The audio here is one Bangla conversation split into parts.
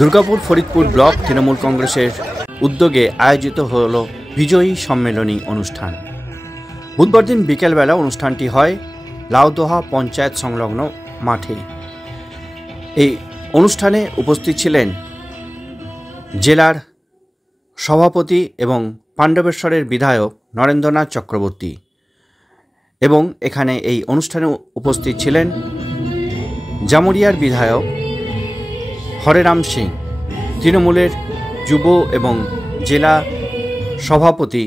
দুর্গাপুর ফরিদপুর ব্লক তৃণমূল কংগ্রেসের উদ্যোগে আয়োজিত হল বিজয়ী সম্মেলনী অনুষ্ঠান। বুধবার দিন বিকেলবেলা অনুষ্ঠানটি হয় লাউদোহা পঞ্চায়েত সংলগ্ন মাঠে। এই অনুষ্ঠানে উপস্থিত ছিলেন জেলার সভাপতি এবং পাণ্ডবেশ্বরের বিধায়ক নরেন্দ্রনাথ চক্রবর্তী এবং এখানে এই অনুষ্ঠানে উপস্থিত ছিলেন জামুরিয়ার বিধায়ক হরেরাম সিং, তৃণমূলের যুব এবং জেলা সভাপতি,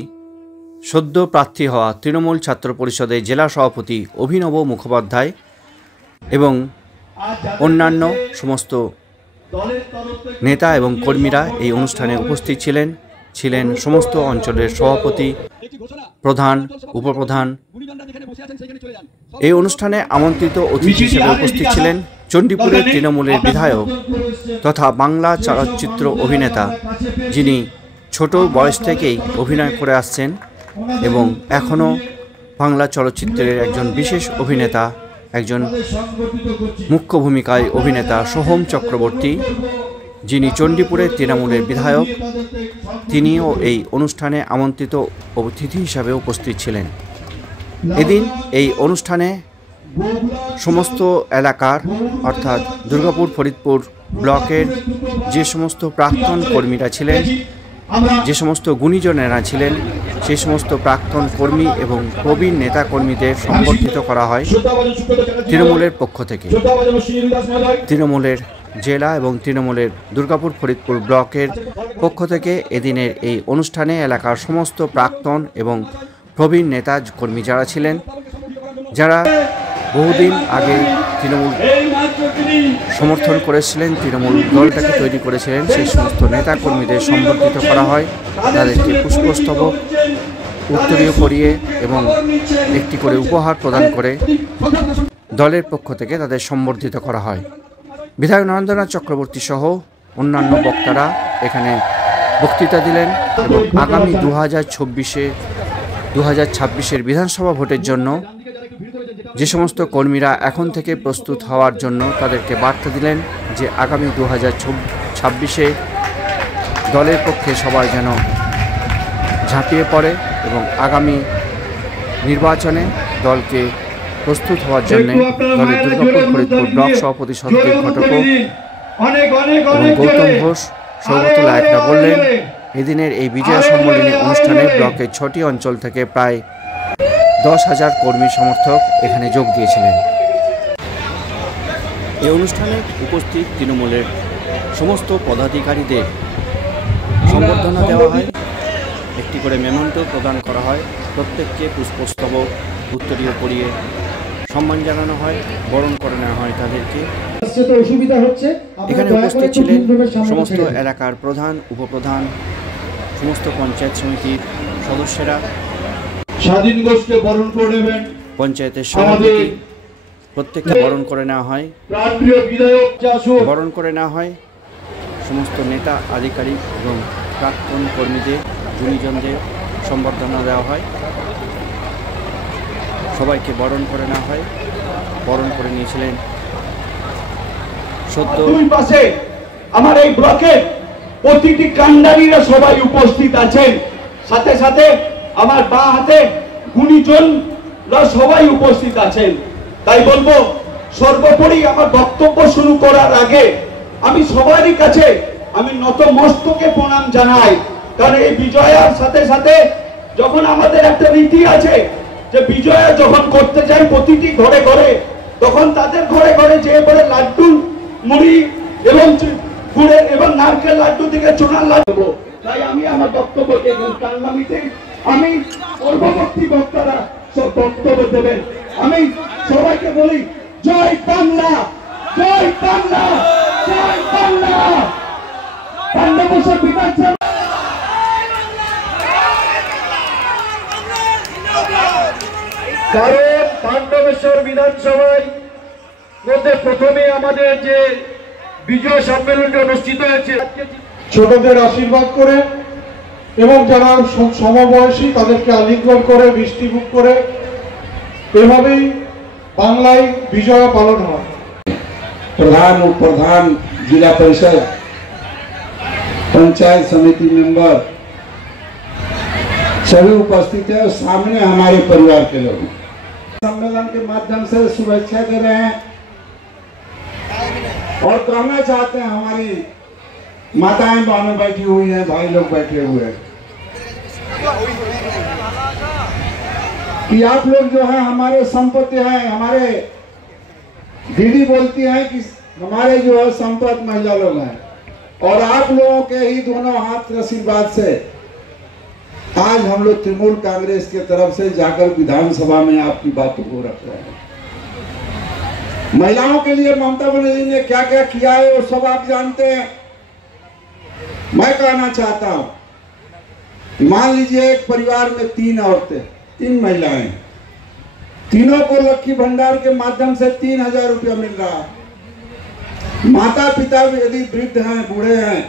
সদ্য প্রার্থী হওয়া তৃণমূল ছাত্র পরিষদের জেলা সভাপতি অভিনব মুখোপাধ্যায় এবং অন্যান্য সমস্ত নেতা এবং কর্মীরা এই অনুষ্ঠানে উপস্থিত ছিলেন সমস্ত অঞ্চলের সভাপতি, প্রধান, উপপ্রধান। এই অনুষ্ঠানে আমন্ত্রিত অতিথি হিসেবে উপস্থিত ছিলেন চণ্ডীপুরের তৃণমূলের বিধায়ক তথা বাংলা চলচ্চিত্র অভিনেতা, যিনি ছোট বয়স থেকেই অভিনয় করে আসছেন এবং এখনও বাংলা চলচ্চিত্রের একজন বিশেষ অভিনেতা, একজন মুখ্য ভূমিকায় অভিনেতা সোহম চক্রবর্তী, যিনি চণ্ডীপুরের তৃণমূলের বিধায়ক, তিনিও এই অনুষ্ঠানে আমন্ত্রিত অতিথি হিসাবে উপস্থিত ছিলেন। এদিন এই অনুষ্ঠানে সমস্ত এলাকার অর্থাৎ দুর্গাপুর ফরিদপুর ব্লকের যে সমস্ত প্রাক্তন কর্মীরা ছিলেন, যে সমস্ত গুণীজনেরা ছিলেন, সেই সমস্ত প্রাক্তন কর্মী এবং প্রবীণ নেতা কর্মীদের সম্বর্ধিত করা হয় তৃণমূলের পক্ষ থেকে। তৃণমূলের জেলা এবং তৃণমূলের দুর্গাপুর ফরিদপুর ব্লকের পক্ষ থেকে এদিনের এই অনুষ্ঠানে এলাকার সমস্ত প্রাক্তন এবং প্রবীণ নেতা কর্মী যারা ছিলেন, যারা বহুদিন আগে তৃণমূল সমর্থন করেছিলেন, তৃণমূল দলটাকে তৈরি করেছিলেন, সেই সমস্ত নেতা কর্মীদের সম্বর্ধিত করা হয়। তাদেরকে পুষ্পস্তবক, উত্তরীয় পরিয়ে এবং একটি করে উপহার প্রদান করে দলের পক্ষ থেকে তাদের সম্বর্ধিত করা হয়। বিধায়ক নরেন্দ্রনাথ চক্রবর্তী সহ অন্যান্য বক্তারা এখানে বক্তৃতা দিলেন এবং আগামী 2026-এর বিধানসভা ভোটের জন্য যে সমস্ত কর্মীরা এখন থেকে প্রস্তুত হওয়ার জন্য তাদেরকে বার্তা দিলেন যে আগামী 2026-এ দলের পক্ষে সবাই যেন ঝাঁপিয়ে পড়ে এবং আগামী নির্বাচনে দলকে প্রস্তুত হওয়ার জন্য দলের দুর্গাপুর ফরিদপুর ব্লক সভাপতি সন্দীপ ঘটক এবং গৌতম ঘোষ সৌগত লায়করা বললেন, এদিনের এই বিজয় সম্মেলনী অনুষ্ঠানে ব্লকের 6টি অঞ্চল থেকে প্রায় 10,000 কর্মী সমর্থক এখানে যোগ দিয়েছিলেন। এই অনুষ্ঠানে উপস্থিত তৃণমূলের সমস্ত পদাধিকারীদের সংবর্ধনা দেওয়া হয়, একটি করে মেমন্টো প্রদান করা হয়, প্রত্যেককে পুষ্পস্তবক, উত্তরীয় পরিয়ে সম্মান জানানো হয়, বরণ করে নেওয়া হয় তাদেরকে। এখানে উপস্থিত ছিলেন সমস্ত এলাকার প্রধান, উপপ্রধান, সমস্ত পঞ্চায়েত সমিতির সদস্যরা, স্বাধীন ঘোষকে বরণ করে নেবেন, পঞ্চায়েতের সভাপতি, প্রত্যেককে বরণ করে নেওয়া হয়, বরণ করে নেওয়া হয় সমস্ত নেতা, আধিকারিক এবং প্রাক্তন কর্মীদের, গুণীজনদের সম্বর্ধনা দেওয়া হয়, সবাইকে বরণ করে নেওয়া হয়। বরণ করে নিয়েছিলেন সদ্য পাশে আমার এই ব্লকের প্রতিটি কান্ডারীরা সবাই উপস্থিত আছেন, সাথে সাথে আমার বাঁ হাতে গুণীজনরা সবাই উপস্থিত আছেন। তাই বলবো, সর্বোপরি আমার বক্তব্য শুরু করার আগে আমি সবারই কাছে আমি নতমস্তকে প্রণাম জানাই। কারণ এই বিজয়ার সাথে সাথে যখন আমাদের একটা রীতি আছে যে বিজয়া যখন করতে যায় প্রতিটি ঘরে ঘরে, তখন তাদের ঘরে ঘরে যে করে লাড্ডু, মুড়ি এবং গুড়ের এবং নারকেল লাড্ডু থেকে চুনার লাড্ডু। তাই আমি আমার বক্তব্যকে কান্নামিতে আমি পূর্ববর্তী বক্তারা সব বক্তব্য দেবেন। আমি সবাইকে বলি, জয় বাংলা, জয় বাংলা, জয় বাংলা। পাণ্ডবেশ্বর বিধানসভা কারণ পাণ্ডবেশ্বর বিধানসভায় মধ্যে প্রথমে আমাদের যে বিজয় সম্মেলনটি অনুষ্ঠিত হয়েছে, ছোটদের আশীর্বাদ করে এবং যারা সমবয়সী তাদেরকে আলিঙ্গন করে মিষ্টিমুখ করে এভাবেই বাংলায় বিজয়া পালন হয়। प्रधान उप प्रधान, जिला परिषद, पंचायत समिति मेंबर सभी उपस्थित है और सामने हमारे परिवार के लोग सम्मेलन के माध्यम से शुभेच्छा दे रहे हैं और कहना चाहते हैं, हमारी माताएं बहनें बैठी हुई हैं, भाई लोग बैठे हुए हैं, कि आप लोग जो है हमारे संपत्ति हैं। हमारे दीदी बोलती हैं कि हमारे जो है संपत्ति महिला लोग हैं, और आप लोगों के ही दोनों हाथ के आशीर्वाद से आज हम लोग तृणमूल कांग्रेस की तरफ से जाकर विधानसभा में आपकी बातों को रख रहे हैं। महिलाओं के लिए ममता बनर्जी ने क्या क्या किया है वो सब आप जानते हैं। मैं कहना चाहता हूं, मान लीजिए एक परिवार में 3 औरतें, 3 महिलाएं, तीनों को लक्ष्मी भंडार के माध्यम से 3000 रुपया मिल रहा है। माता पिता भी यदि वृद्ध हैं, बूढ़े हैं,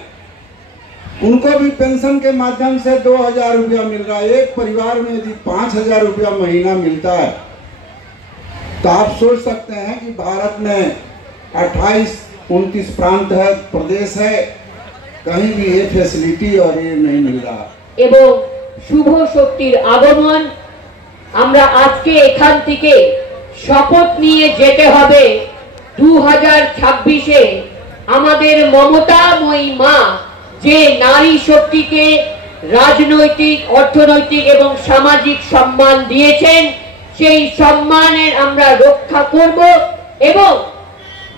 उनको भी पेंशन के माध्यम से 2000 रुपया मिल रहा है। एक परिवार में यदि 5000 रुपया महीना मिलता है तो आप सोच सकते हैं कि भारत में 28-29 प्रांत है, प्रदेश है, कहीं भी ये फैसिलिटी और ये नहीं मिल रहा। এবং শুভ শক্তির আগমন, আমরা আজকে এখান থেকে শপথ নিয়ে যেতে হবে 2026-এ আমাদের মমতাময়ী মা যে নারী শক্তিকে রাজনৈতিক, অর্থনৈতিক এবং সামাজিক সম্মান দিয়েছেন, সেই সম্মানের আমরা রক্ষা করব এবং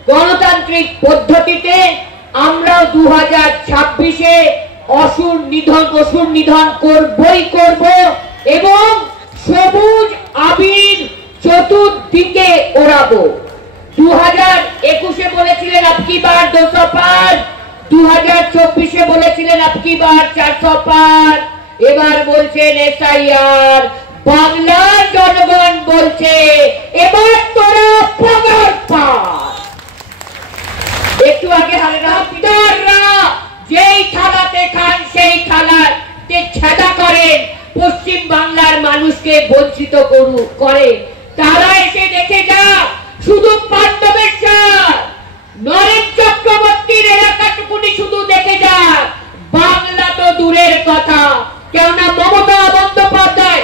গণতান্ত্রিক পদ্ধতিতে আমরা 2026-এ অসুর নিধন করবই করব এবং সবুজ আবির চতুর্দিকে ওড়াবো। 2021-এ বলেছিলেন আপকি বার 200 পার, 2024-এ বলেছিলেন আপকি বার 400 পার, এবার বলছেন এসআইআর। বাংলার জনগণ বলছে এবার তোরা পগার পার। একটু আগে হালদাররা যেই থালাতে খান সেই থালাতে ছেদা করেন, পশ্চিম বাংলার মানুষকে বঞ্চিত করে। তারা এসে দেখে যা, শুধু পাণ্ডবেশ্বর নরেন চক্রবর্তীর এলাকাটুকুনি শুধু দেখে যা, বাংলা তো দূরের কথা। কেননা মমতা বন্দ্যোপাধ্যায়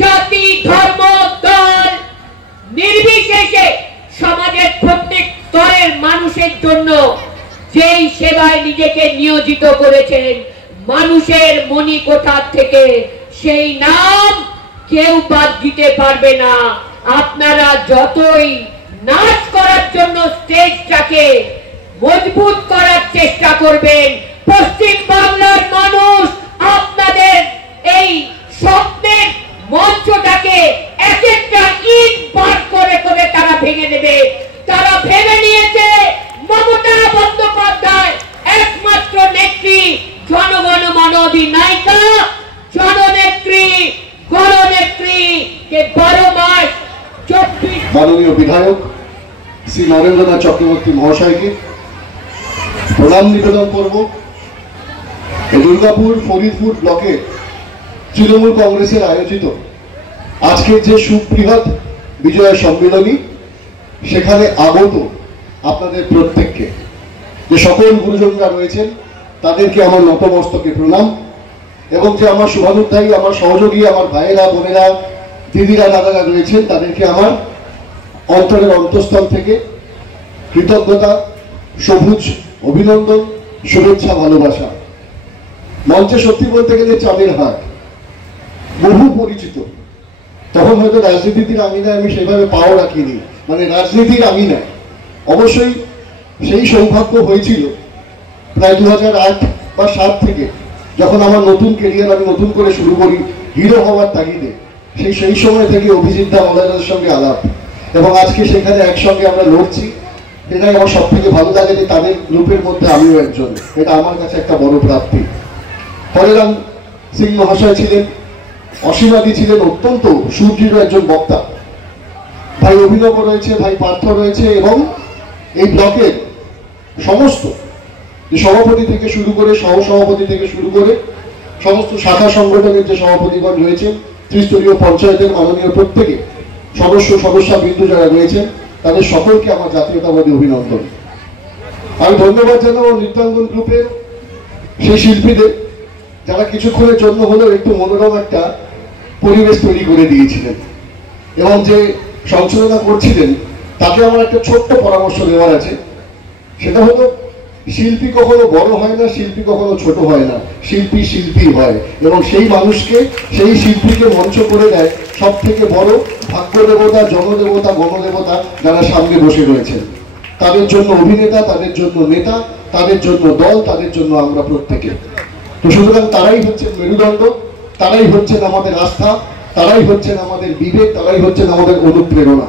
জাতি, ধর্ম, দল নির্বিশেষে সমাজের প্রত্যেক স্তরের মানুষের জন্য যেই সেবায় নিজেকে নিয়োজিত করেছেন, মানুষের মণিকোঠা থেকে সেই নাম কেউ বাদ দিতে পারবে না। আপনারা যতই নাচ করার জন্য স্টেজটাকে মজবুত করার চেষ্টা করবেন, পশ্চিম বাংলার মানুষ আপনাদের এই স্বপ্নের মঞ্চটাকে এক একটা ইট বার করে করে তারা ভেঙে দেবে। তারা ভেবে নিয়েছে মমতা বন্দ্যোপাধ্যায় একমাত্র নেত্রী, জনগণ মনোধিনায়িকা, জননেত্রী, গণনেত্রী কে 12 মাস 24 মাননীয় বিধায়ক শ্রী নরেন্দ্রনাথ চক্রবর্তী মহাশয়কে প্রণাম নিবেদন করব। দুর্গাপুর ফরিদপুর ব্লকে তৃণমূল কংগ্রেসের আয়োজিত আজকের যে সুবৃহৎ বিজয় সম্মেলনী, সেখানে আগত আপনাদের প্রত্যেককে, যে সকল গুরুজনরা রয়েছেন তাদেরকে আমার নতমস্তকে প্রণাম, এবং যে আমার শুভানুধ্যায়ী, আমার সহযোগী, আমার ভাইয়েরা, বোনেরা, দিদিরা, দাদারা রয়েছেন তাদেরকে আমার অন্তরের অন্তঃস্থল থেকে কৃতজ্ঞতা, সবুজ অভিনন্দন, শুভেচ্ছা, ভালোবাসা। মঞ্চে সত্যি বলতে গেলে চাঁদের হাট বহু পরিচিত, তখন হয়তো রাজনীতির আঙিনায় আমি সেভাবে পাও রাখিনি, মানে রাজনীতির আঙিনায়। অবশ্যই সেই সৌভাগ্য হয়েছিল প্রায় 2008 বা 7 থেকে, যখন আমার নতুন কেরিয়ার আমি নতুন করে শুরু করি হিরো হওয়ার তাগিদে। সেই সময় থেকে অভিজিৎ দা মহারাজের সঙ্গে আলাপ, এবং আজকে সেখানে একসঙ্গে আমরা লড়ছি। এটাই আমার সব থেকে ভালো লাগে যে তাদের গ্রুপের মধ্যে আমিও একজন, এটা আমার কাছে একটা বড় প্রাপ্তি। হরেরাম সিং মহাশয় ছিলেন, অসীমাদি ছিলেন অত্যন্ত সুদৃঢ় একজন বক্তা, ভাই অভিনব রয়েছে, ভাই পার্থ রয়েছে, এবং এই ব্লকের সমস্ত যে সভাপতি থেকে শুরু করে, সহসভাপতি থেকে শুরু করে সমস্ত শাখা সংগঠনের যে সভাপতিগণ রয়েছেন, ত্রিস্তরীয় পঞ্চায়েতের মাননীয় প্রত্যেকে সদস্যা বিন্দু যারা রয়েছেন, তাদের সকলকে আমার জাতীয়তাবাদী অভিনন্দন। আমি ধন্যবাদ জানাবো নৃত্যাঙ্গন গ্রুপের সেই শিল্পীদের যারা কিছুক্ষণের জন্য হলেও একটু মনোরম একটা পরিবেশ তৈরি করে দিয়েছিলেন। এবং যে সংশোধনা করছিলেন তাকে আমার একটা ছোট্ট পরামর্শ দেওয়ার আছে, সেটা হলো শিল্পী কখনো বড় হয় না, শিল্পী কখনো ছোট হয় না, শিল্পী শিল্পী হয়। এবং সেই মানুষকে, সেই শিল্পীকে মঞ্চ করে দেয় সব থেকে বড় ভাগ্য দেবতা, জনদেবতা, গণদেবতা যারা সামনে বসে রয়েছেন। তাদের জন্য অভিনেতা, তাদের জন্য নেতা, তাদের জন্য দল, তাদের জন্য আমরা প্রত্যেকে। তো সুতরাং তারাই হচ্ছেন মেরুদণ্ড, তারাই হচ্ছেন আমাদের আস্থা, তারাই হচ্ছেন আমাদের বিবেক, তারাই হচ্ছেন আমাদের অনুপ্রেরণা।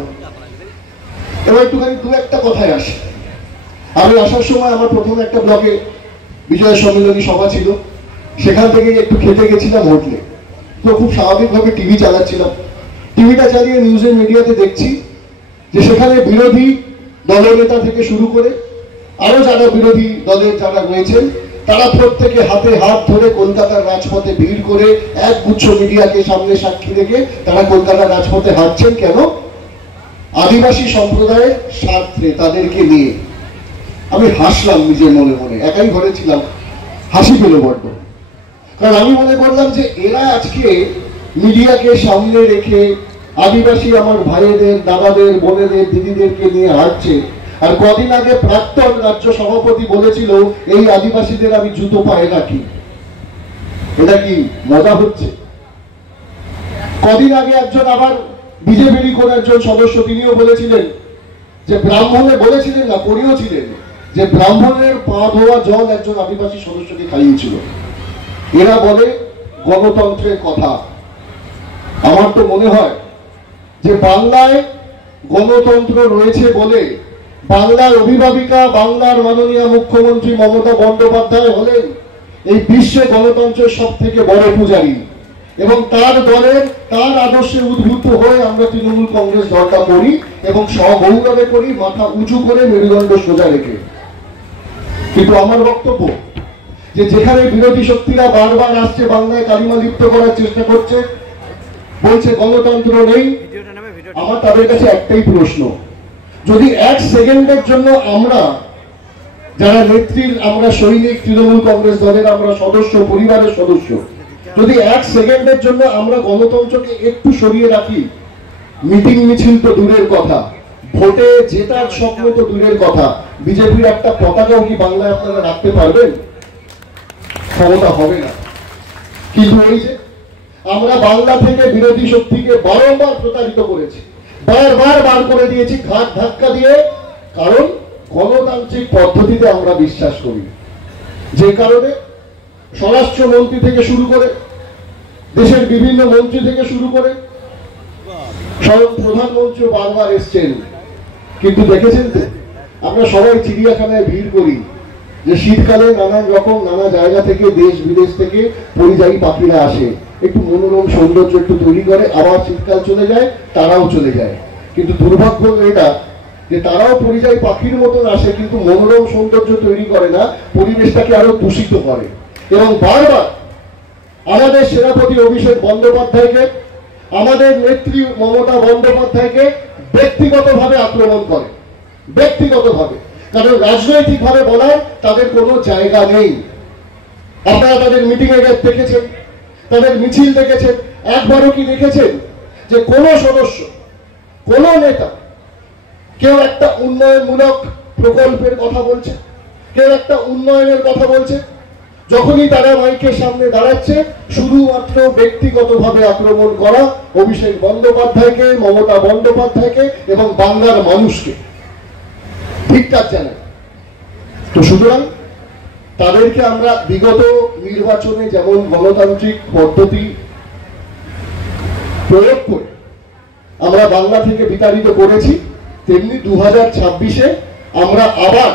এবার একটুখানি দু একটা কথায় আসি। আমি আসার সময় আমার প্রথমে একটা ব্লকে বিজয় সম্মেলনী সভা ছিল, সেখান থেকে একটু খেতে গেছিলাম হোটেলে। তো খুব স্বাভাবিকভাবে টিভি চালাচ্ছিলাম, টিভিটা চালিয়ে নিউজের মিডিয়াতে দেখছি যে সেখানে বিরোধী দলনেতা থেকে শুরু করে আরো যারা বিরোধী দলের যারা রয়েছেন তারা প্রত্যেকে হাতে হাত ধরে কলকাতার রাজপথে ভিড় করে একগুচ্ছ মিডিয়াকে সামনে সাক্ষী রেখে তারা কলকাতার রাজপথে হাঁটছেন। কেন? আদিবাসী সম্প্রদায়ের স্বার্থে, তাদেরকে নিয়ে। আমি হাসলাম নিজের মনে মনে, একাই ঘরে ছিলাম, হাসি পেল বড্ড। কারণ আমি মনে করলাম যে এরা আজকে মিডিয়াকে সামনে রেখে আদিবাসী আমার ভাইদের, দাদাদের, বোনেদের, দিদিদেরকে নিয়ে হাঁটছে। আর কদিন আগে প্রাক্তন রাজ্য সভাপতি বলেছিল এই আদিবাসীদের আমি জুতো পায়ে রাখি। এটা কি মজা হচ্ছে? কদিন আগে একজন আবার বিজেপির কোন একজন সদস্য তিনিও বলেছিলেন যে ব্রাহ্মণে, বলেছিলেন না, করিয়েছিলেন যে ব্রাহ্মণের পা ধোয়া জল একজন আদিবাসী সদস্যকে খাইয়েছিল। এরা বলে গণতন্ত্রের কথা। আমার তো মনে হয় যে বাংলায় গণতন্ত্র রয়েছে বলে বাংলার অভিভাবিকা, বাংলার মাননীয় মুখ্যমন্ত্রী মমতা বন্দ্যোপাধ্যায় হলেন এই বিশ্বে গণতন্ত্রের সব থেকে বড় পূজারী। এবং তার দলের, তার আদর্শে উদ্বুদ্ধ হয়ে আমরা তৃণমূল কংগ্রেস দলটা করি এবং সগৌরবে করি, মাথা উঁচু করে, মেরুদণ্ড সোজা রেখে। কিন্তু আমার বক্তব্য যে যেখানে বিরোধী শক্তিরা বারবার আসছে, বাংলায় কালিমা লিপ্ত করার চেষ্টা করছে, বলছে গণতন্ত্র নেই, আমার তাদের কাছে একটাই প্রশ্ন, যদি এক সেকেন্ডের জন্য আমরা যারা নেত্রীর, আমরা সৈনিক, তৃণমূল কংগ্রেস দলের আমরা সদস্য, পরিবারের সদস্য, যদি এক সেকেন্ডের জন্য আমরা গণতন্ত্রকে একটু সরিয়ে রাখি, মিটিং মিছিল তো দূরের কথা, ভোটে জেতার স্বপ্ন তো দূরের কথা, বিজেপির একটা পতাকাও কি বাংলায় আপনারা রাখতে পারবেন? ক্ষমতা হবে না। কিন্তু ওই যে আমরা বাংলা থেকে বিরোধী শক্তিকে বারংবার প্রতারিত করেছি, বারবার বার করে দিয়েছি ঘাট ধাক্কা দিয়ে। কারণ গণতান্ত্রিক পদ্ধতিতে আমরা বিশ্বাস করি, যে কারণে স্বরাষ্ট্রমন্ত্রী থেকে শুরু করে দেশের বিভিন্ন মন্ত্রী থেকে শুরু করে স্বয়ং প্রধানমন্ত্রী বারবার এসছেন। কিন্তু দেখেছেন তো, আমরা সবাই চিড়িয়াখানায় ভিড় করি যে শীতকালে নানান রকম নানা জায়গা থেকে, দেশ বিদেশ থেকে পরিযায়ী পাখিরা আসে, একটু মনোরম সৌন্দর্য একটু তৈরি করে, আবার শীতকাল চলে যায়, তারাও চলে যায়। কিন্তু দুর্ভাগ্য এটা যে তারাও পরিযায়ী পাখির মতন আসে, কিন্তু মনোরম সৌন্দর্য তৈরি করে না, পরিবেশটাকে আরো দূষিত করে। এবং বারবার আমাদের সেনাপতি অভিষেক বন্দ্যোপাধ্যায়কে, আমাদের নেত্রী মমতা বন্দ্যোপাধ্যায়কে ব্যক্তিগতভাবে আক্রমণ করে, ব্যক্তিগতভাবে। কারণ রাজনৈতিকভাবে বলার তাদের কোনো জায়গা নেই। আপনারা তাদের মিটিং এ দেখেছেন, তাদের মিছিল দেখেছেন, একবারও কি দেখেছেন যে কোনো সদস্য, কোনো নেতা কেউ একটা উন্নয়নমূলক প্রকল্পের কথা বলছে, কেউ একটা উন্নয়নের কথা বলছে? যখনই তারা মাইকের সামনে দাঁড়াচ্ছে, শুধুমাত্র ব্যক্তিগতভাবে আক্রমণ করা অভিষেক বন্দ্যোপাধ্যায়কে, মমতা বন্দ্যোপাধ্যায়কে এবং বাংলার মানুষকে ঠিকঠাক জানায়। তো সুতরাং তাদেরকে আমরা বিগত নির্বাচনে যেমন গণতান্ত্রিক পদ্ধতি প্রয়োগ করে আমরা বাংলা থেকে বিতাড়িত করেছি, তেমনি 2026-এ আমরা আবার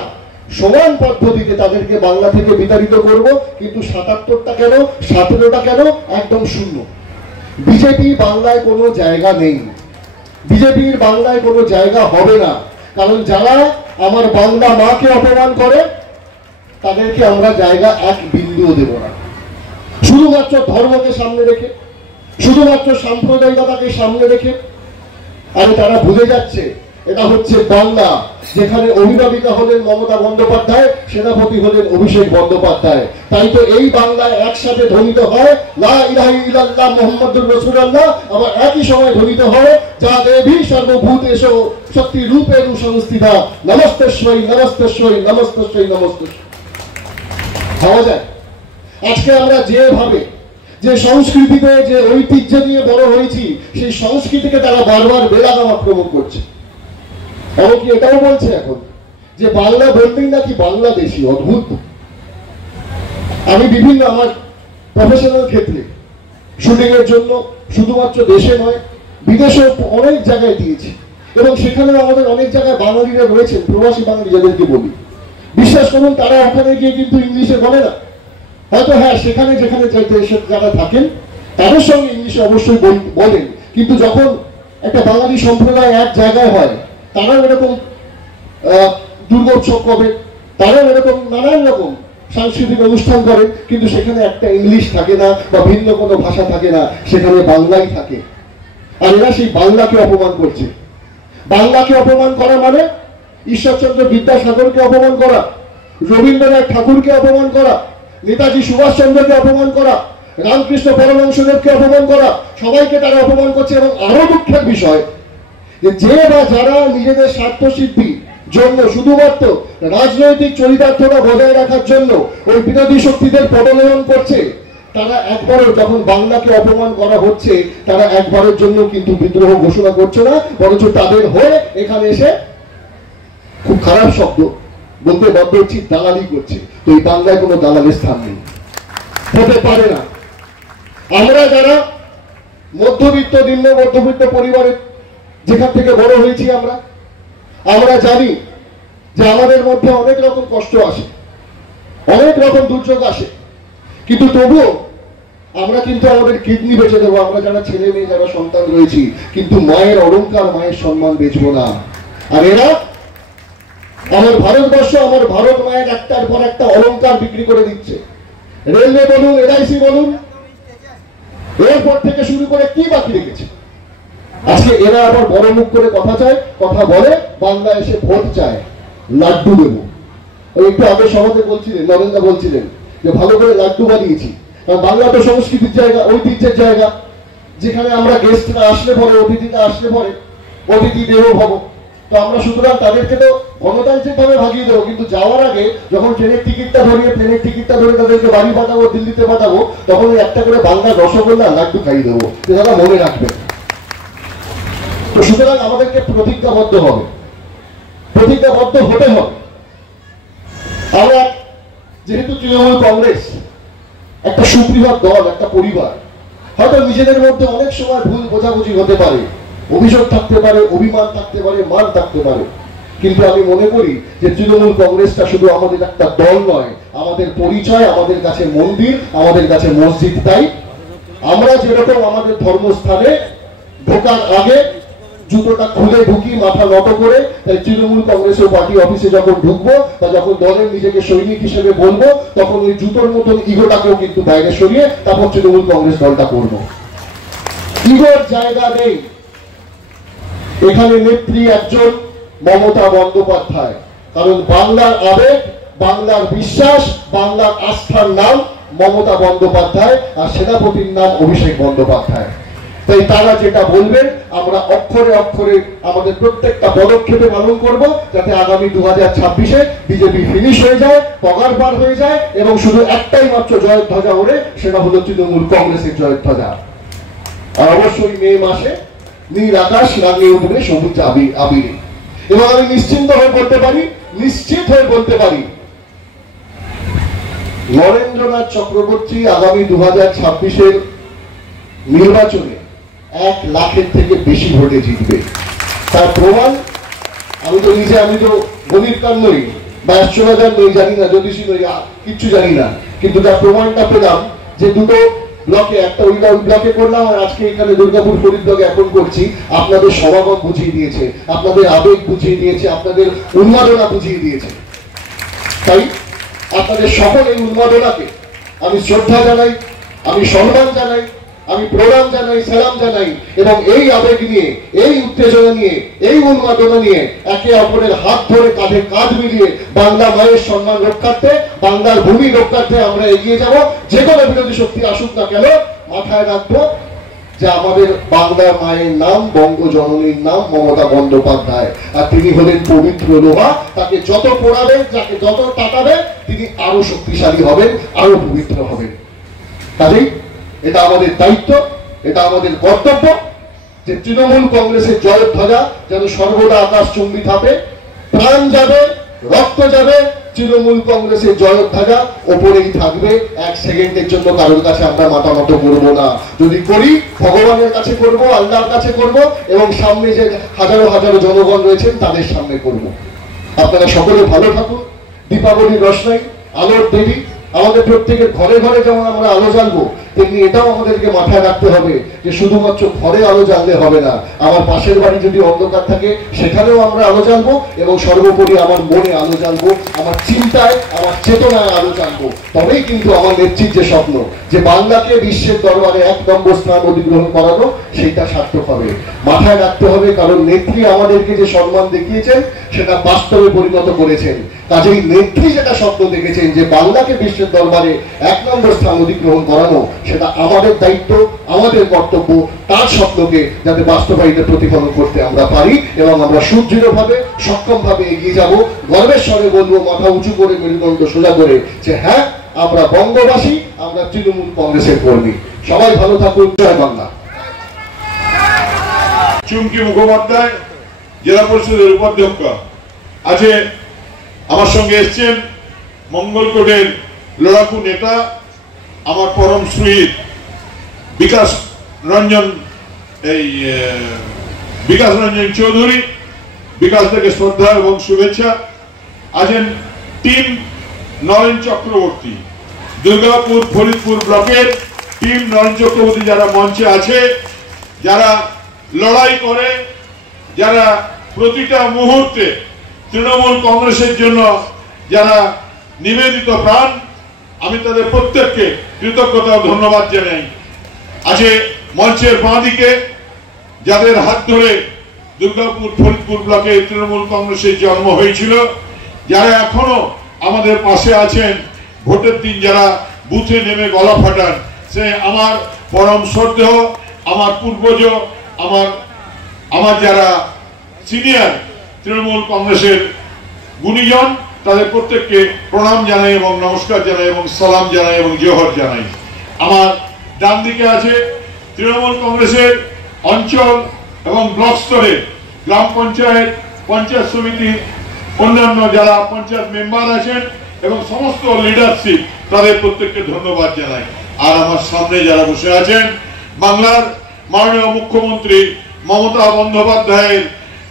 সমান পদ্ধতিতে তাদেরকে বাংলা থেকে বিতাড়িত করব। কিন্তু 77টা কেন, 17টা কেন, একদম শূন্য। বিজেপি বাংলায় কোনো জায়গা নেই, বিজেপির বাংলায় কোনো জায়গা হবে না। কারণ যারা আমার বাংলা মাকে অপমান করে তাদেরকে আমরা জায়গা এক বিন্দুও দেব না। শুধুমাত্র ধর্মকে সামনে রেখে, শুধুমাত্র সাম্প্রদায়িকতাকে সামনে রেখে। আর তারা ভুলে যাচ্ছে এটা হচ্ছে বাংলা, যেখানে অভিভাবিকা হলেন মমতা বন্দ্যোপাধ্যায়, সেনাপতি হলেন অভিষেক বন্দ্যোপাধ্যায়। তাই তো এই বাংলায় একসাথে ধ্বনিত হয় লা ইলাহা ইল্লাল্লাহ মুহাম্মাদুর রাসূলুল্লাহ, আবার একই সময় ধ্বনিত হয় যা দেবী সর্বভূতেষু শক্তি রূপেণ সংস্থিতা নমস্তেশ্বৈ নমস্তেশ্বৈ নমস্তেশ্বৈ নমস্তেশ্বৈ। ভাবা যায় আজকে আমরা যেভাবে যে সংস্কৃতিতে যে ঐতিহ্য নিয়ে বড় হয়েছি, সেই সংস্কৃতিকে তারা বারবার বেলাগাম আক্রমণ করছে। এমনকি এটাও বলছে এখন যে বাংলা বলতেই নাকি বাংলাদেশি। অদ্ভুত। আমি বিভিন্ন আমার প্রফেশনাল ক্ষেত্রে শুটিং এর জন্য শুধুমাত্র দেশে নয় বিদেশে অনেক জায়গায় দিয়েছি, এবং সেখানে আমাদের অনেক জায়গায় বাঙালিরা রয়েছেন, প্রবাসী বাঙালি যাদেরকে বলি। বিশ্বাস করুন তারা ওখানে গিয়ে কিন্তু ইংলিশে বলে না। হয়তো হ্যাঁ সেখানে যেখানে যারা থাকেন তাদের সঙ্গে ইংলিশে অবশ্যই বলেন, কিন্তু যখন একটা বাঙালি সম্প্রদায় এক জায়গায় হয়, তারাও এরকম দুর্গোৎসব করে, তারাও এরকম নানান রকম সাংস্কৃতিক অনুষ্ঠান করেন, কিন্তু সেখানে একটা ইংলিশ থাকে না বা ভিন্ন কোনো ভাষা থাকে না, সেখানে বাংলাই থাকে। আর এরা সেই বাংলাকে অপমান করছে। বাংলাকে অপমান করা মানে ঈশ্বরচন্দ্র বিদ্যাসাগরকে অপমান করা, রবীন্দ্রনাথ ঠাকুরকে অপমান করা, নেতাজি সুভাষচন্দ্রকে অপমান করা, রামকৃষ্ণ পরমহংসদেবকে অপমান করা। সবাইকে তারা অপমান করছে। এবং আরো দুঃখের বিষয় যে বা যারা নিজেদের স্বার্থ সিদ্ধির জন্য শুধুমাত্র রাজনৈতিক চরিতার্থতা বজায় রাখার জন্য ওই বিরোধী শক্তিদের প্রবলন করছে, তারা একবারও যখন বাংলাকে অপমান করা হচ্ছে, তারা একবারের জন্য কিন্তু বিদ্রোহ ঘোষণা করছে না, বরঞ্চ তাদের হয়ে এখানে এসে খুব খারাপ শব্দ বলতে বাধ্য হচ্ছি, দালালি করছে। তো এই বাংলায় কোনো দালালের স্থান নেই, হতে পারে না। আমরা যারা মধ্যবিত্ত নিম্ন মধ্যবিত্ত পরিবারের যেখান থেকে বড় হয়েছি, আমরা জানি যে আমাদের মধ্যে অনেক রকম কষ্ট আসে, অনেক রকম দুর্যোগ আসে, কিন্তু তবুও আমরা কিন্তু আমাদের কিডনি বেঁচে দেবো। আমরা যারা ছেলে মেয়ে যারা সন্তান রয়েছি, কিন্তু মায়ের অলংকার মায়ের সম্মান বেচবো না। আর এরা আমার ভারতবর্ষ, আমার ভারত মায়ের একটার পর একটা অলংকার বিক্রি করে দিচ্ছে। রেলওয়ে বলুন, এলআইসি বলুন, এয়ারপোর্ট থেকে শুরু করে কি বাকি রেখেছে। আজকে এরা আবার বড় মুখ করে কথা বলে, বাংলা এসে ভোট চায়, লাড্ডু দেবো। ওই একটু আগে সভাতে বলছিলেন, নরেন্দ্র বলছিলেন যে ভালো করে লাড্ডু বানিয়েছি। কারণ বাংলা তো সংস্কৃতির জায়গা, ঐতিহ্যের জায়গা, যেখানে আমরা গেস্টরা আসলে পরে, অতিথিরা আসলে পরে অতিথি দেব ভব। তো আমরা সুতরাং তাদেরকে তো গণতান্ত্রিক ভাবে ভাগিয়ে দেবো, কিন্তু যাওয়ার আগে যখন প্লেনের টিকিটটা ধরে তাদেরকে বাড়ি পাঠাবো, দিল্লিতে পাঠাবো, তখন ওই একটা করে বাংলা রসগোল্লা লাড্ডু খাইয়ে দেবো, যে তারা মনে রাখবে। তো সুতরাং আমাদেরকে প্রতিজ্ঞাবদ্ধ হতে হবে। আমরা যেহেতু তৃণমূল কংগ্রেস একটা সুবৃহৎ দল, একটা পরিবার, হয়তো নিজেদের মধ্যে অনেক সময় ভুল বোঝাবুঝি হতে পারে, অভিযোগ থাকতে পারে, অভিমান থাকতে পারে, মান থাকতে পারে, কিন্তু আমি মনে করি যে তৃণমূল কংগ্রেসটা শুধু আমাদের একটা দল নয়, আমাদের পরিচয়, আমাদের কাছে মন্দির, আমাদের কাছে মসজিদ। তাই আমরা যেরকম আমাদের ধর্মস্থানে ঢোকার আগে জুতোটা খুলে ঢুকি মাথা নত করে, তাই তৃণমূল কংগ্রেসের পার্টি অফিসে যখন ঢুকবো বা যখন দলের নিজেকে সৈনিক হিসেবে বলবো, তখন ওই জুতোর মতন ইগোটাকেও কিন্তু বাইরে সরিয়ে তারপর তৃণমূল কংগ্রেস দলটা করবো। ইগোর জায়গা নেই এখানে। নেত্রী একজন মমতা বন্দ্যোপাধ্যায়, কারণ বাংলার আবেগ, বাংলার বিশ্বাস, বাংলার আস্থার নাম মমতা বন্দ্যোপাধ্যায়, আর সেনাপতির নাম অভিষেক বন্দ্যোপাধ্যায়। তাই তারা যেটা বলবেন আমরা অক্ষরে অক্ষরে আমাদের প্রত্যেকটা পদক্ষেপে পালন করব, যাতে আগামী 2026-এ বিজেপি ফিনিশ হয়ে যায়, পগার পার হয়ে যায়, এবং শুধু একটাই মাত্র জয়ের ধ্বজা ওড়ে, সেটা হলো তৃণমূল কংগ্রেসের জয়ের ধ্বজা। আর অবশ্যই মে মাসে নীল আকাশ রাঙিয়ে উঠবে সবুজ আবিরে। এবং আমি নিশ্চিত হয়ে বলতে পারি নরেন্দ্রনাথ চক্রবর্তী আগামী 2026-এর নির্বাচনে 1 লাখের থেকে বেশি ভোটে জিতবে। তার প্রমাণ আমি তো গণিতকার নই বা অ্যাস্ট্রোলজার নই, জানি না, জ্যোতিষী নই, কিচ্ছু জানি না, কিন্তু তার প্রমাণটা পেলাম যে দুটো ব্লকে, একটা ওই ব্লকে করলাম আর আজকে এখানে দুর্গাপুর ফরিদ ব্লকে এখন করছি। আপনাদের সমাগম বুঝিয়ে দিয়েছে, আপনাদের আবেগ বুঝিয়ে দিয়েছে, আপনাদের উন্মাদনা বুঝিয়ে দিয়েছে। তাই আপনাদের সকল এই উন্মাদনাকে আমি শ্রদ্ধা জানাই, আমি সম্মান জানাই, আমি প্রণাম জানাই, সালাম জানাই এবং এই আবেগ নিয়ে, এই উত্তেজনা নিয়ে, এই উন্মাদনা নিয়ে একে অপরের হাত ধরে কাঁধে কাঁধ মিলিয়ে বাংলা মায়ের সম্মান রক্ষার্থে, বাংলার ভূমি রক্ষার্থে আমরা এগিয়ে যাব। যে কোনো বিরোধী শক্তি আসুক না কেন, মাথায় রাখবো যে আমাদের বাংলা মায়ের নাম, বঙ্গজননীর নাম মমতা বন্দ্যোপাধ্যায়, আর তিনি হলেন পবিত্র লোহা। তাকে যত পোড়াবে, যাকে যত টাকাবে, তিনি আরো শক্তিশালী হবেন, আরো পবিত্র হবেন। কাজেই এটা আমাদের দায়িত্ব, এটা আমাদের কর্তব্য যে তৃণমূল কংগ্রেসের জয়ধ্বজা যেন সর্বদা আকাশ চুম্বি থাকে। প্রাণ যাবে, রক্ত যাবে, তৃণমূল কংগ্রেসের জয়ধ্বজা ওপরেই থাকবে। এক সেকেন্ডের জন্য কারোর কাছে আমরা মাথা নত করবো না। যদি করি, ভগবানের কাছে করব, আল্লাহর কাছে করব এবং সামনে যে হাজারো হাজারো জনগণ রয়েছেন তাদের সামনে করব। আপনারা সকলে ভালো থাকুন। দীপাবলির রোশনাই, আলোর দেবী। আমাদের প্রত্যেকের ঘরে ঘরে যেমন আমরা আলো জ্বালবো, তেমনি এটাও আমাদেরকে মাথায় রাখতে হবে যে শুধুমাত্র ঘরে আলো জ্বাললে হবে না। আমার পাশের বাড়ি যদি অন্ধকার থাকে, সেখানেও আমরা আলো জ্বালবো এবং সর্বোপরি আমার মনে আলো জ্বালবো, আমার চিন্তায়, আমার চেতনায় আলো জ্বালবো। তবেই কিন্তু আমার নেত্রীর যে স্বপ্ন যে বাংলাকে বিশ্বের দরবারে 1 নম্বর স্থান অধিগ্রহণ করানো, সেইটা সার্থক হবে। মাথায় রাখতে হবে, কারণ নেত্রী আমাদেরকে যে সম্মান দেখিয়েছেন সেটা বাস্তবে পরিণত করেছেন। কাজেই নেত্রী যেটা স্বপ্ন দেখেছেন যে বাংলাকে বিশ্বের দরবারে 1 নম্বর স্থান অধিগ্রহণ করানো, সেটা আমাদের দায়িত্ব, আমাদের কর্তব্য তার স্বপ্নকে যাতে বাস্তবায়িত প্রতিফলন করতে আমরা পারি এবং আমরা সুদৃঢ়ভাবে, সক্ষমভাবে এগিয়ে যাব। গর্বের স্বরে বলবো, মাথা উঁচু করে, মেরুদণ্ড সোজা করে, যে হ্যাঁ, আমরা বঙ্গবাসী, আমরা তৃণমূল কংগ্রেসের কর্মী। সবাই ভালো থাকুন। জয় বাংলা। চুমকি মুখোপাধ্যায়, জেলা পরিষদের উপাধ্যক্ষ। আজকে আমার সঙ্গে এসছেন মঙ্গলকোটের লড়াকু নেতা, আমার পরম শহীদ বিকাশ রঞ্জন চৌধুরী। বিকাশ থেকে শ্রদ্ধা এবং শুভেচ্ছা। আছেন টিম নরেন চক্রবর্তী, দুর্গাপুর ফরিদপুর ব্লকের টিম নরেন চক্রবর্তী, যারা মঞ্চে আছে, যারা লড়াই করে, যারা প্রতিটা মুহূর্তে তৃণমূল কংগ্রেসের জন্য যারা নিবেদিত প্রাণ, আমি তাদের প্রত্যেককে কৃতজ্ঞতা ও ধন্যবাদ জানাই। আজকে মঞ্চের বাঁদিকে যাদের হাত ধরে দুর্গাপুর ফরিদপুর ব্লকে তৃণমূল কংগ্রেসের জন্ম হয়েছিল, যারা এখনো আমাদের পাশে আছেন, ভোটের দিন যারা বুথে নেমে গলা ফাটান, সে আমার পরম শ্রদ্ধেয়, আমার পূর্বজ, আমার যারা সিনিয়র তৃণমূল কংগ্রেসের গুণীজন, তাদের প্রত্যেককে প্রণাম জানাই এবং নমস্কার জানাই এবং সালাম জানাই এবং জোহর জানাই। আমার ডান দিকে আছে তৃণমূল কংগ্রেসের অঞ্চল এবং ব্লক স্তরে গ্রাম পঞ্চায়েত, পঞ্চায়েত সমিতি, অন্যান্য যারা পঞ্চায়েত মেম্বার আছেন এবং সমস্ত লিডারশিপ, তাদের প্রত্যেককে ধন্যবাদ জানাই। আর আমার সামনে যারা বসে আছেন, বাংলার মাননীয় মুখ্যমন্ত্রী মমতা বন্দ্যোপাধ্যায়ের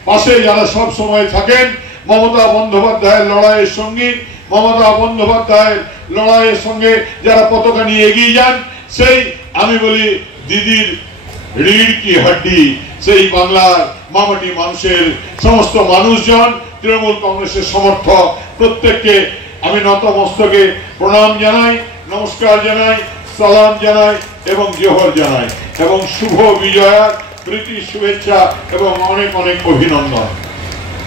পাশে যারা সব সময় থাকেন, মমতা বন্দ্যোপাধ্যায়ের লড়াইয়ের সঙ্গী, মমতা বন্দ্যোপাধ্যায়ের লড়াইয়ের সঙ্গে যারা পতাকা নিয়ে এগিয়ে যান, সেই আমি বলি দিদির রিড় কি হাড্ডি, সেই বাংলার মামাটি মানুষের সমস্ত মানুষজন, তৃণমূল কংগ্রেসের সমর্থক, প্রত্যেককে আমি নতমস্তকে প্রণাম জানাই, নমস্কার জানাই, সালাম জানাই এবং জোহর জানাই এবং শুভ বিজয়ার প্রীতি শুভেচ্ছা এবং অনেক অনেক অভিনন্দন।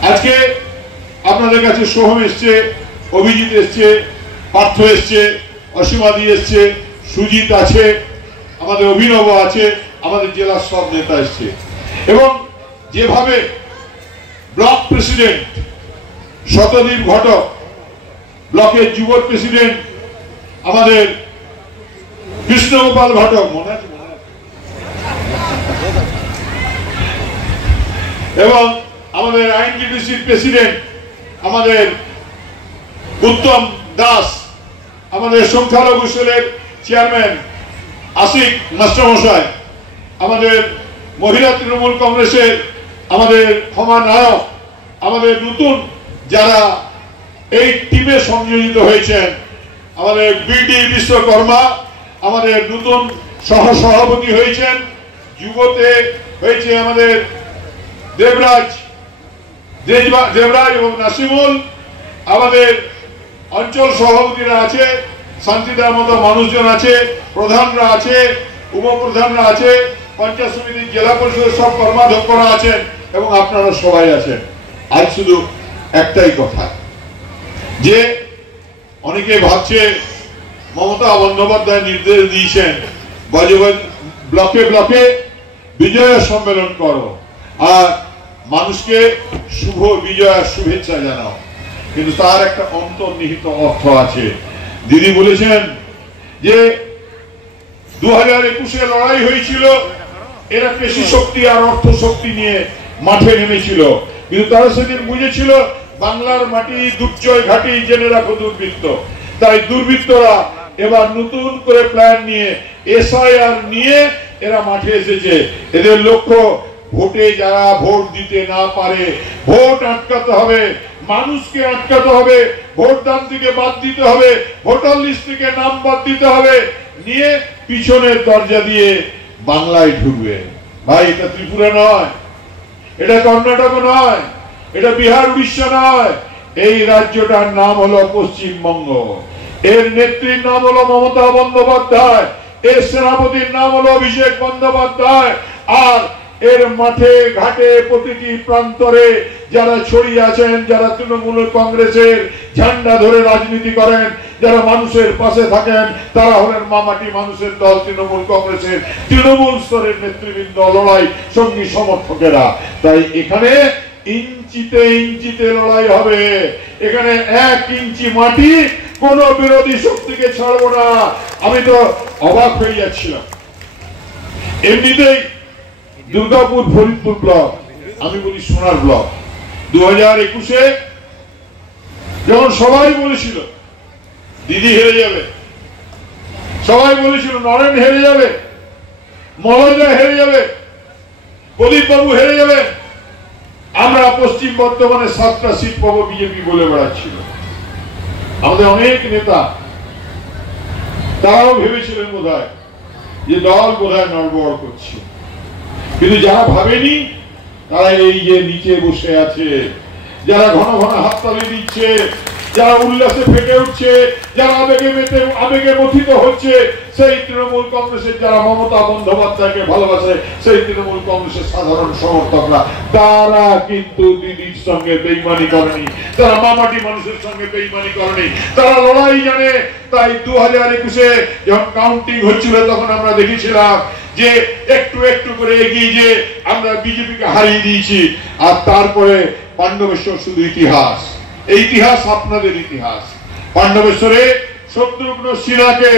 আজকে আপনাদের কাছে সোহম এসছে, অভিজিৎ এসছে, পার্থ এসছে, অসীমাদি এসছে, সুজিত আছে, আমাদের অভিনব আছে, আমাদের জেলার সব নেতা এসছে। এবং যেভাবে ব্লক প্রেসিডেন্ট শতদীপ ঘটক, ব্লকের যুব প্রেসিডেন্ট আমাদের কৃষ্ণগোপাল ঘটক, মনে আছে, এবং আমাদের আইনজীবীর প্রেসিডেন্ট আমাদের উত্তম দাস, আমাদের সংখ্যালঘু সেলের চেয়ারম্যান আশিক মাস্টারমশাই, আমাদের মহিলা তৃণমূল কংগ্রেসের আমাদের ক্ষমা নায়ক, আমাদের নতুন যারা এই টিমে সংযোজিত হয়েছেন, আমাদের বিডি বিশ্বকর্মা আমাদের নতুন সহসভাপতি হয়েছেন, যুবতে হয়েছে আমাদের দেবরাজ এবং নাসিমুল, আমাদের অঞ্চল সভাপতিরা আছে, শান্তিদার মতো মানুষজন আছে, প্রধানরা আছে উপপ্রধানরা আছে, পঞ্চায়েত সমিতির জেলা পরিষদের সব কর্মাধ্যক্ষরা আছেন এবং আপনারা সবাই আছেন। আজ শুধু একটাই কথা, যে অনেকে ভাবছে মমতা বন্দ্যোপাধ্যায় নির্দেশ দিয়েছেন ব্লকে ব্লকে বিজয়া সম্মেলন করো আর মানুষকে শুভ বিজয়ার শুভেচ্ছা জানাও, কিন্তু তার একটা অন্তর্নিহিত অর্থ আছে। দিদি বলেছেন যে 2021-এ লড়াই হয়েছিল, এরা পেশি শক্তি আর অর্থ শক্তি নিয়ে মাঠে নেমেছিল, কিন্তু তারা সেদিন বুঝেছিল বাংলার মাটি দুর্জয় ঘাটি, জেনে রাখো দুর্বৃত্ত। তাই দুর্বৃত্তরা এবার নতুন করে প্ল্যান নিয়ে এসআইআর নিয়ে এরা মাঠে এসেছে। এদের লক্ষ্য ভোটে যারা ভোট দিতে না পারে ভোট আটকাতে হবে, মানুষকে আটকাতে হবে, ভোটদান থেকে বাদ দিতে হবে, ভোটার লিস্ট থেকে নাম বাদ দিতে হবে, নিয়ে পিছনের দরজা দিয়ে বাংলায় ঢুকবে। ভাই এটা ত্রিপুরা নয়, এটা কর্ণাটক নয়, এটা বিহার উড়িষ্যা নয়, এই রাজ্যটার নাম হলো পশ্চিমবঙ্গ। এর নেত্রীর নাম হলো মমতা বন্দ্যোপাধ্যায়, এর সেনাপতির নাম হলো অভিষেক বন্দ্যোপাধ্যায়। আর এর মাঠে ঘাটে প্রতিটি প্রান্তরে যারা ছড়িয়ে আছেন, যারা তৃণমূল কংগ্রেসের ঝান্ডা ধরে রাজনীতি করেন, যারা মানুষের পাশে থাকেন, তারা হলেন মামাটি মানুষের দল তৃণমূল কংগ্রেসের তৃণমূল স্তরের নেতৃবৃন্দ, লড়াই সঙ্গী সমর্থকেরা। তাই এখানে ইঞ্চিতে ইঞ্চিতে লড়াই হবে। এখানে 1 ইঞ্চি মাটি কোন বিরোধী শক্তিকে ছাড়বো না। আমি তো অবাক হয়ে যাচ্ছিলাম, এমনিতেই দুর্গাপুর ফরিদপুর ব্লক, আমি বলি সোনার ব্লক, 2021-এ যখন সবাই বলেছিল দিদি হেরে যাবে, সবাই বলেছিল নরেন হেরে যাবে, মলয়দা হেরে যাবে, প্রদীপ বাবু হেরে যাবে, আমরা পশ্চিম বর্ধমানে 7টা সিট পাবো বিজেপি বলে বেড়াচ্ছিল। আমাদের অনেক নেতা তারাও ভেবেছিলেন বোধহয় যে দল বোধহয় নড়বড় করছে, কিন্তু যারা ভাবেনি তারা এই যে নিচে বসে আছে, যারা ঘন ঘন হাততালি দিচ্ছে, যারা উল্লাসে ফেটে উঠছে, যারা আবেগে মথিত হচ্ছে, সেই তৃণমূল কংগ্রেসের যারা মমতা বন্দ্যোপাধ্যায়কে ভালোবাসে, সেই তৃণমূল কংগ্রেসের সাধারণ সমর্থকরা, তারা কিন্তু দিদির সঙ্গে বেইমানি করেনি, তারা মামাটি মানুষের সঙ্গে বেইমানি করেনি, তারা লড়াই জানে। তাই 2021-এ যখন কাউন্টিং হচ্ছিল তখন আমরা দেখেছিলাম যে একটু একটু করে এগিয়ে যে আমরা বিজেপিকে হারিয়ে দিয়েছি। আর তারপরে পাণ্ডবেশ্বর শুধু ইতিহাস, এই ইতিহাস আপনাদের ইতিহাস। পাণ্ডবেশ্বরে শত্রুঘ্ন সিনহাকে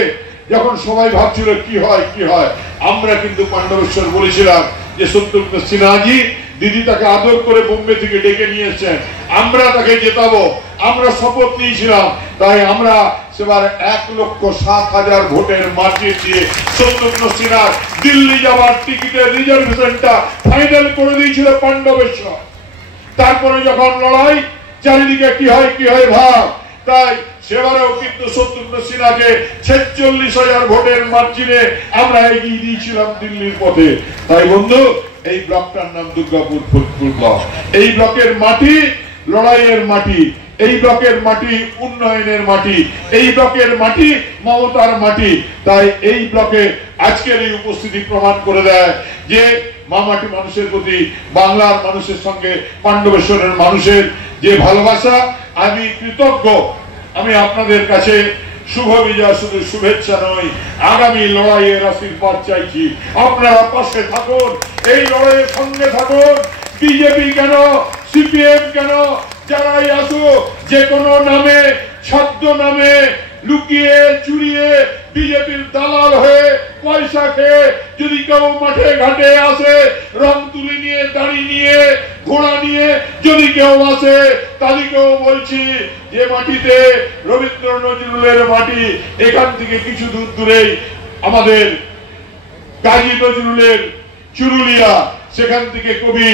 যখন সবাই ভাবছিল কি হয় কি হয়, আমরা কিন্তু পাণ্ডবেশ্বর বলেছিলাম যে শত্রুঘ্ন সিনহাজি, দিদি তাকে আদর করে বোম্বে থেকে ডেকে নিয়েছেন, আমরা তাকে জেতাবো, আমরা শপথ নিয়েছিলাম। তাই আমরা সেবার 1,07,000 ভোটের মার্জিন দিয়ে শত্রুঘ্ন সিনহার দিল্লি যাওয়ার টিকিটের রিজার্ভেশনটা ফাইনাল করে দিয়েছিল পাণ্ডবেশ্বর। তারপরে যখন লড়াই, চারিদিকে কি হয় ভাব, তাই সেবারেও কিন্তু শত্রুঘ্ন সিনহাকে 46,000 ভোটের মার্জিনে আমরা এগিয়ে দিয়েছিলাম দিল্লির পথে। তাই বন্ধু, এই ব্লকটার নাম দুর্গাপুর ফরিদপুর ব্লক। এই ব্লকের মাটি লড়াইয়ের মাটি, এই ব্লকের মাটি উন্নয়নের মাটি, এই ব্লকের মাটি মমতার মাটি। তাই এই ব্লকে আজকের এই উপস্থিতি প্রমাণ করে দেয় যে মামাটি মানুষের প্রতি বাংলার মানুষের সঙ্গে পাণ্ডবেশ্বরের মানুষের যে ভালোবাসা, আমি কৃতজ্ঞ। আমি আপনাদের কাছে শুভ বিজয় শুধু শুভেচ্ছা নয়, আগামী লড়াইয়ের আশীর্বাদ চাইছি। আপনারা পাশে থাকুন, এই লড়াইয়ের সঙ্গে থাকুন। বিজেপি কেন, সিপিএম কেন, যারাই আসুক, যে কোনো নামে, ছদ্ম নামে, লুকিয়ে চুরিয়ে বিজেপির দালাল হয়ে পয়সা খেয়ে যদি কেউ মাঠে ঘাটে আসে, রং তুলি নিয়ে, দাড়ি নিয়ে, ঘোড়া নিয়ে যদি কেউ আসে, তাদেরকেও বলছি যে মাটিতে রবীন্দ্র নজরুলের মাটি, এখান থেকে কিছু দূর দূরেই আমাদের কাজী নজরুলের চুরুলিয়া, সেখান থেকে কবি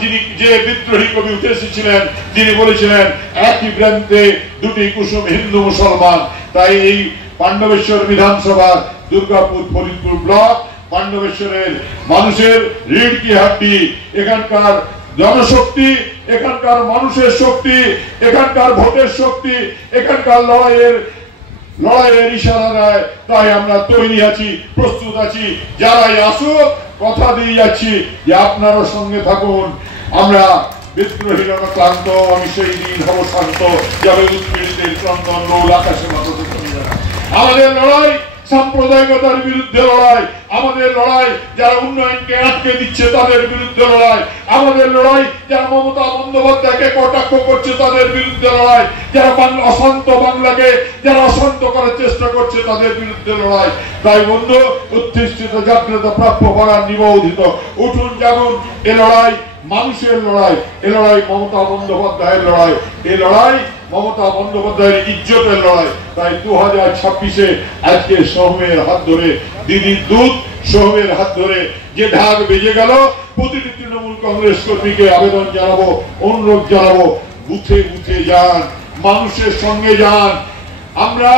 যিনি যে বিদ্রোহী কবি উঠে এসেছিলেন, তিনি বলেছিলেন একই বৃন্তে দুটি কুসুম হিন্দু মুসলমান। তাই এই পাণ্ডবেশ্বর বিধানসভা দুর্গাপুর ফরিদপুর ব্লক, পাণ্ডবেশ্বরের মানুষের রিড় কি হাড্ডি, এখানকার জনশক্তি, এখানকার মানুষের শক্তি, এখানকার ভোটের শক্তি, এখানকার লড়াইয়ের লড়াইয়ের ইশারা দেয়, তাই আমরা তৈরি আছি, প্রস্তুত আছি। যারাই আসুক কথা দিয়ে যাচ্ছি যে আপনারও সঙ্গে থাকুন। আমরা বিদ্রোহীরা ক্লান্ত, আমি সেই দিন হব শান্ত, যাবে উৎপীড়িতের ক্রন্দন রোল আকাশে মাথা চলে যাবে। আমাদের লড়াই সাম্প্রদায়িকতার বিরুদ্ধে লড়াই, আমাদের লড়াই যারা উন্নয়নকে আটকে দিচ্ছে তাদের বিরুদ্ধে লড়াই, আমাদের লড়াই যারা মমতা বন্দ্যোপাধ্যায়কে কটাক্ষ করছে তাদের বিরুদ্ধে লড়াই, যারা অশান্ত বাংলাকে যারা অশান্ত করার চেষ্টা করছে তাদের বিরুদ্ধে লড়াই। তাই বন্ধু, উত্তিষ্ঠিত, জাগ্রত, প্রাপ্য, পরাণ, নিবৌধিত, উঠুন জাগুন। এ লড়াই মানুষের লড়াই, এ লড়াই মমতা বন্দ্যোপাধ্যায়ের লড়াই, এ লড়াই মমতা বন্দ্যোপাধ্যায়ের ইজ্জতের লড়াই। তাই 2026-এ আজকে সোহমের হাত ধরে, দিদির দুধ সোহমের হাত ধরে যে ঢাক বেজে গেল, প্রতিটি তৃণমূল কংগ্রেস কর্মীকে আবেদন জানাবো, অনুরোধ জানাবো, বুথে বুথে যান, মানুষের সঙ্গে যান। আমরা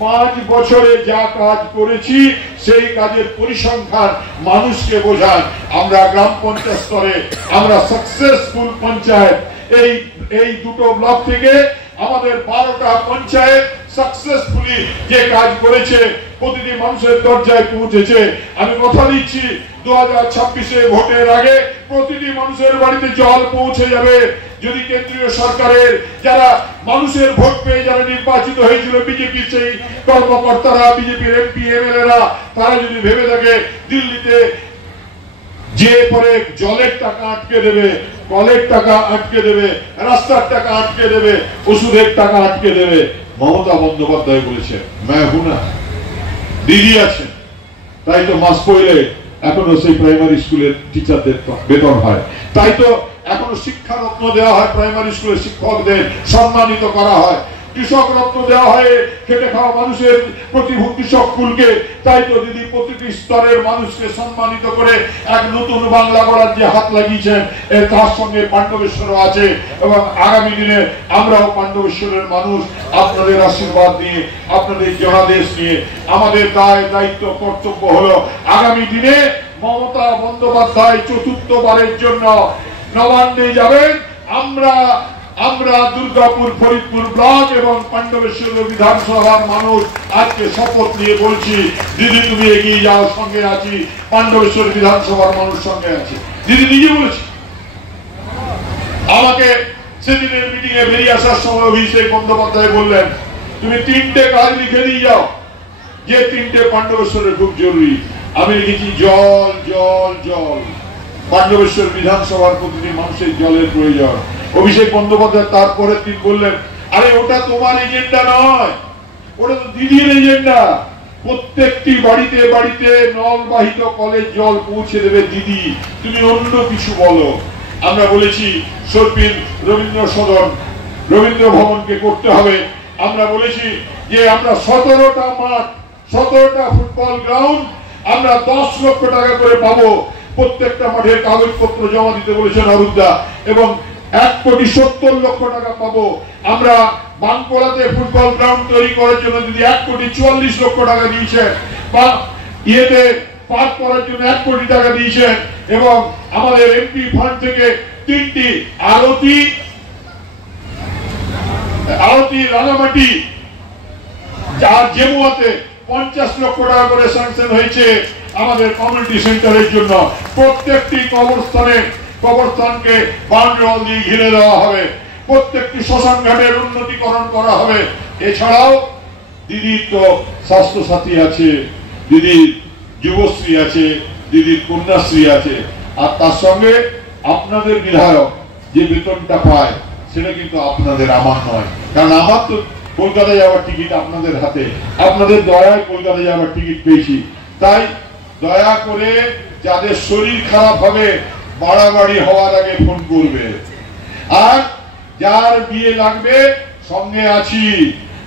5 বছরে যা কাজ করেছি সেই কাজের পরিসংখ্যান মানুষকে বোঝান। আমরা গ্রাম পঞ্চায়েত স্তরে আমরা সাকসেসফুল পঞ্চায়েত, এই দুটো ব্লক থেকে আমাদের 12টা পঞ্চায়েত সাকসেসফুলি যে কাজ করেছে, প্রতিটি মানুষের দরজায় পৌঁছেছে। আমি কথা দিচ্ছি 2026-এ ভোটের আগে প্রতিটি মানুষের বাড়িতে জল পৌঁছে যাবে। যদি কেন্দ্রীয় সরকারের যারা মানুষের ভোট পেয়ে যারা নির্বাচিত হয়েছিল, বিজেপির সেই কর্মকর্তারা, বিজেপির এমপি এমএলএরা, তারা যদি ভেবে থাকে দিল্লিতে যে পরে জলের টাকা আটকে দেবে, কলের টাকা আটকে দেবে, রাস্তার টাকা আটকে দেবে, ওষুধের টাকা আটকে দেবে, মমতা বন্দ্যোপাধ্যায় বলেছে मैं हूं ना, দিদি আছে। তাই তো মাস পড়লে এখনো সেই প্রাইমারি স্কুলের টিচারদের বেতন হয়, তাই তো এখনো শিক্ষা রত্ন দেওয়া হয়, প্রাইমারি স্কুলের শিক্ষকদের সম্মানিত করা হয়, কৃষক রত্ন দেওয়া হয় খেটে খাওয়া মানুষের প্রতিভূতি সকলকে। তাই তো দিদি প্রতিটি স্তরের মানুষকে সম্মানিত করে এক নতুন বাংলা গড়ার যে হাত লাগিয়েছেন, তার সঙ্গে পাণ্ডবেশ্বরও আছে। এবং আগামী দিনে আমরাও পাণ্ডবেশ্বরের মানুষ, আপনাদের আশীর্বাদ নিয়ে, আপনাদের জনাদেশ নিয়ে আমাদের দায় দায়িত্ব কর্তব্য হলো আগামী দিনে মমতা বন্দ্যোপাধ্যায় চতুর্থবারের জন্য নবান্নে যাবেন। আমরা দুর্গাপুর, ফরিদপুর ব্লক এবং পাণ্ডবেশ্বর বিধানসভার মানুষ আজকে শপথ নিয়ে বলছি, দিদি তুমি এগিয়ে যাও, সঙ্গে আছি, পাণ্ডবেশ্বর বিধানসভার মানুষ সঙ্গে আছে। দিদি নিজে বলেছি, আমাকে সেদিনের মিটিং এ বেরিয়ে আসার সময় অভিষেক বন্দ্যোপাধ্যায় বললেন তুমি 3টে কাজ লিখে দিয়ে যাও, যে 3টে পাণ্ডবেশ্বরের খুব জরুরি। আমি লিখেছি জল জল জল, পাণ্ডবেশ্বর বিধানসভার প্রতিটি মানুষের জলের প্রয়োজন। অভিষেক বন্দ্যোপাধ্যায় তারপরে তিনি বললেন আরে ওটা তোমার এজেন্ডা নয়, ওটা তো দিদির এজেন্ডা। প্রত্যেকটি বাড়িতে বাড়িতে নলবাহিত কলের জল পৌঁছে দেবে দিদি, তুমি অন্য কিছু বলো। আমরা বলেছি সর্পিল রবীন্দ্র সদন, রবীন্দ্র ভবনকে করতে হবে। আমরা বলেছি যে আমরা 17টা মাঠ, 17টা ফুটবল গ্রাউন্ড আমরা 10 লক্ষ টাকা করে পাবো। প্রত্যেকটা মাঠের কাগজপত্র জমা দিতে বলেছেন অরুণদা, এবং 1,70,00,000 টাকা পাবো। আমরা বানকোড়াতে ফুটবল গ্রাউন্ড তৈরি করার জন্য যদি 1,44,00,000 টাকা দিয়েছেন, বা ইয়েতে পার্ক করার জন্য 1 কোটি টাকা দিয়েছেন, এবং আমাদের এমপি ফান্ড থেকে 3টি আরতি রাঙামাটি আর জেমুয়াতে 50 লক্ষ টাকা করে স্যাংশন হয়েছে আমাদের কমিউনিটি সেন্টারের জন্য। প্রত্যেকটি কবরস্থানকে বাউন্ডারি ওয়াল দিয়ে ঘিরে দেওয়া হবে, প্রত্যেকটি শ্মশান ঘাটের উন্নতিকরণ করা হবে। এছাড়াও দিদির তো স্বাস্থ্য সাথী আছে, দিদির যুবশ্রী আছে, দিদির কন্যাশ্রী আছে, আর তার সঙ্গে আপনাদের বিধায়ক যে বেতনটা পায় সেটা কিন্তু আপনাদের, আমার নয়। কারণ আমার তো কলকাতা যাওয়ার টিকিট আপনাদের হাতে, আপনাদের দয়ায় কলকাতা যাওয়ার টিকিট পেয়েছি। তাই দয়া করে যাদের শরীর খারাপ হবে বাড়াবাড়ি হওয়ার আগে ফোন করবে, আর যার বিয়ে লাগবে সঙ্গে আছি,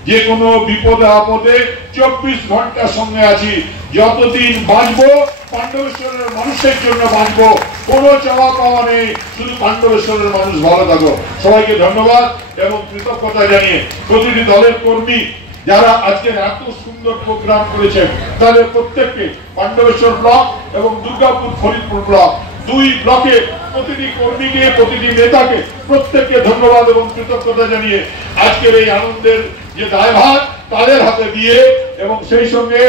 যে কোনো বিপদে আপদে 24 ঘন্টা সঙ্গে আছি। যতদিন বাঁচবো পাণ্ডবেশ্বরের মানুষের জন্য বাঁচবো, কোনো চাওয়া পাওয়া নেই, শুধু পাণ্ডবেশ্বরের মানুষ ভালো থাকো। সবাইকে ধন্যবাদ এবং কৃতজ্ঞতা জানিয়ে প্রতিটি দলের কর্মী যারা আজকে এত সুন্দর প্রোগ্রাম করেছেন তাদের প্রত্যেককে, পাণ্ডবেশ্বর ব্লক এবং দুর্গাপুর ফরিদপুর ব্লক, 2 ব্লকে প্রতিটি কর্মীকে, প্রতিটি নেতাকে প্রত্যেককে ধন্যবাদ এবং কৃতজ্ঞতা জানিয়ে আজকের এই আনন্দের যে দায়ভার তাদের হাতে দিয়ে এবং সেই সঙ্গে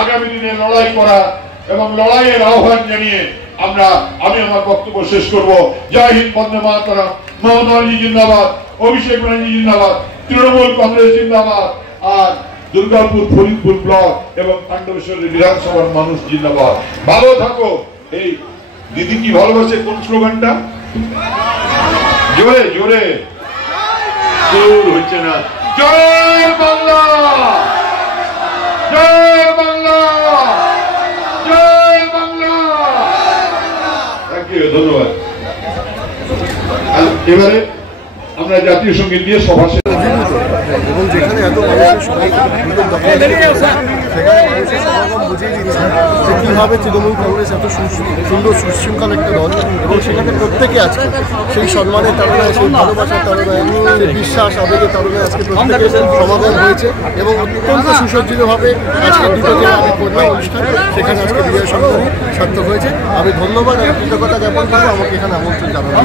আগামী দিনে লড়াই করা এবং লড়াইয়ের আহ্বান জানিয়ে আমি আমার বক্তব্য শেষ করব। জয় হিন্দ, বন্দে মাতরম, মমতা ব্যানার্জি জিন্দাবাদ, অভিষেক ব্যানার্জি জিন্দাবাদ, তৃণমূল কংগ্রেস জিন্দাবাদ, আর দুর্গাপুর ফরিদপুর ব্লক এবং তাণ্ডবেশ্বরী বিধানসভার মানুষ জিন্দাবাদ। ভালো থাকো। এই দিদি কি ভালোবাসে কোন স্লোগানটা? জোরে জোরে হচ্ছে না। জয় বাংলা, জয় বাংলা, জয় বাংলা। থ্যাংক ইউ, ধন্যবাদ। এবারে আমরা জাতীয় সঙ্গীত দিয়ে সভা শেষ। এবং যেখানে এত মানুষের সমাগম বুঝিয়ে দিচ্ছে যে কীভাবে তৃণমূল কংগ্রেস এত সুন্দর সুশৃঙ্খল একটা দল, এবং সেখানে প্রত্যেকে আজকে সেই সম্মানের তাড়নায়, সেই ভালোবাসার তাড়নায়, সেই বিশ্বাস আবেগের তাড়নায় আজকে প্রত্যেকের সমাগম হয়েছে এবং অত্যন্ত সুসজ্জিতভাবে আজকে দুটো আমি করলাম অনুষ্ঠান, সেখানে আজকে বিজয় সম্মেলনী সার্থক হয়েছে। আমি ধন্যবাদ আর কৃতজ্ঞতা জ্ঞাপন করবো আমাকে এখানে আমন্ত্রণ জানানো।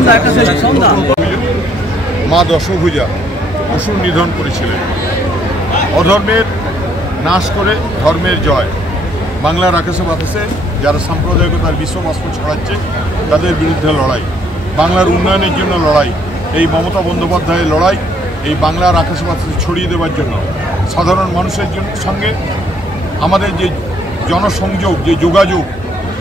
মা দশভুজা অসুর নিধন করেছিলেন। অধর্মের নাশ করে ধর্মের জয়। বাংলার আকাশে বাতাসে যারা সাম্প্রদায়িকতার বিশ্ববাস্প ছড়াচ্ছে তাদের বিরুদ্ধে লড়াই, বাংলার উন্নয়নের জন্য লড়াই, এই মমতা বন্দ্যোপাধ্যায়ের লড়াই এই বাংলার আকাশে বাতাসে ছড়িয়ে দেওয়ার জন্য, সাধারণ মানুষের সঙ্গে আমাদের যে জনসংযোগ, যে যোগাযোগ,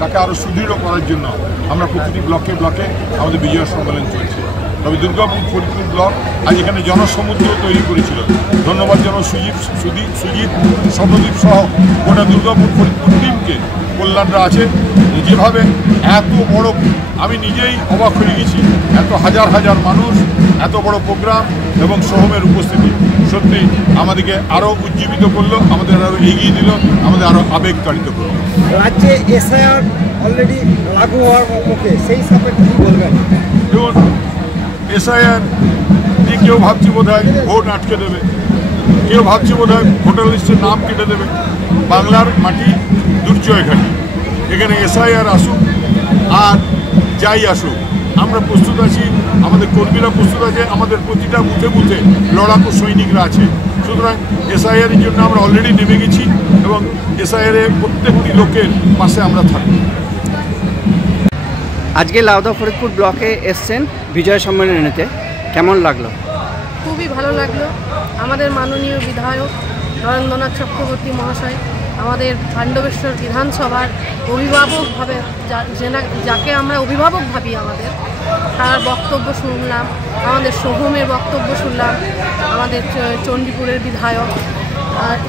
তাকে আরও সুদৃঢ় করার জন্য আমরা প্রতিটি ব্লকে ব্লকে আমাদের বিজয় সম্মেলন চলছে। তবে দুর্গাপুর ফরিদপুর ব্লক আজ এখানে জনসমুদ্র তৈরি করেছিল। ধন্যবাদ জানাবো সুজিত, সপ্রদীপ সহ গোটা দুর্গাপুর ফরিদপুর টিমকে, কল্যাণরা আছে। যেভাবে এত বড়, আমি নিজেই অবাক হয়ে গেছি, এত হাজার হাজার মানুষ, এত বড় প্রোগ্রাম এবং সোহমের উপস্থিতি সত্যি আমাদেরকে আরও উজ্জীবিত করলো, আমাদের আরও এগিয়ে দিল, আমাদের আরও আবেগতাড়িত করলো। রাজ্যে এসআইআর অলরেডি লাগু হওয়ার মুখে, সেই সাপেক্ষে কি বলবেন? যেমন এসআইআর নিয়ে কেউ ভাবছে বোধহয় ভোট আটকে দেবে, কেউ ভাবছে বোধহয় ভোটার লিস্টের নাম কেটে দেবে। বাংলার মাটি দুর্জয় ঘাটি, এখানে এসআইআর আসুক আর যাই আসুক আমরা প্রস্তুত আছি, আমাদের কর্মীরা প্রস্তুত আছে, আমাদের প্রতিটা বুথে বুথে লড়াকু সৈনিকরা আছে। সুতরাং এসআইআরের জন্য আমরা অলরেডি নেমে গেছি এবং এসআইআরের প্রত্যেকটি লোকের পাশে আমরা থাকব। আজকে লাউদা ফরিদপুর ব্লকে এসছেন বিজয় সম্মেলন নিতে, কেমন লাগলো? খুবই ভালো লাগলো। আমাদের মাননীয় বিধায়ক নরেন্দ্রনাথ চক্রবর্তী মহাশয়, আমাদের তাণ্ডবেশ্বর বিধানসভার অভিভাবকভাবে যাকে আমরা অভিভাবক ভাবি, তার বক্তব্য শুনলাম, আমাদের সোহমের বক্তব্য শুনলাম, আমাদের চণ্ডীপুরের বিধায়ক,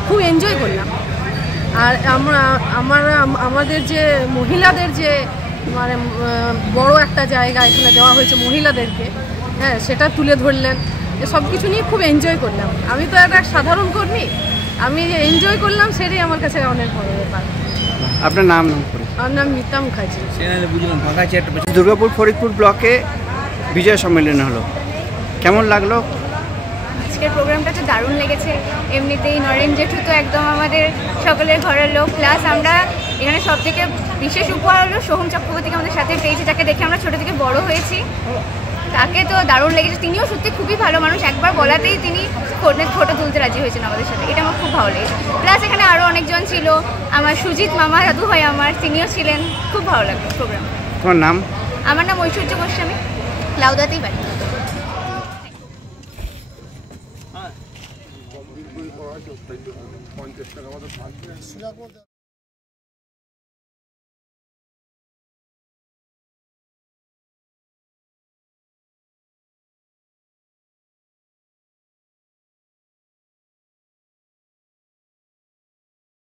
খুব এনজয় করলাম। আর আমাদের যে মহিলাদের যে মানে বড় একটা জায়গা এখানে দেওয়া হয়েছে মহিলাদেরকে, হ্যাঁ, সেটা তুলে ধরলেন। সব কিছু নিয়ে খুব এনজয় করলাম। আমি তো একটা সাধারণ কর্মী, আমি যে এনজয় করলাম সেটাই আমার কাছে অনেক বড় ব্যাপার। আপনার নাম? আমার নাম মিতা মুখার্জি। দুর্গাপুর ফরিদপুর ব্লকে বিজয় সম্মেলন হলো, কেমন লাগলো? আজকের প্রোগ্রামটা তো দারুণ লেগেছে। এমনিতেই নরেন জেঠু তো একদম আমাদের সকলের ঘরের লোক, প্লাস আমরা এখানে সব থেকে বিশেষ উপহার হলো সোহম চক্রবর্তীকে আমাদের সাথে পেয়েছি, যাকে দেখে আমরা ছোটো থেকে বড় হয়েছি। তাকে তো দারুণ লেগেছে, তিনিও সত্যি খুবই ভালো মানুষ। একবার বলাতেই তিনি ফটো তুলতে রাজি হয়েছেন আমাদের সাথে, এটা আমার খুব ভালো লেগেছে। প্লাস এখানে আরও অনেকজন ছিল, আমার সুজিত মামা দাদু হয় আমার, তিনিও ছিলেন। খুব ভালো লাগলো প্রোগ্রাম। তোমার নাম? আমার নাম ঐশ্বর্য গোস্বামী, লাউদাতেই বাড়ি। টাকা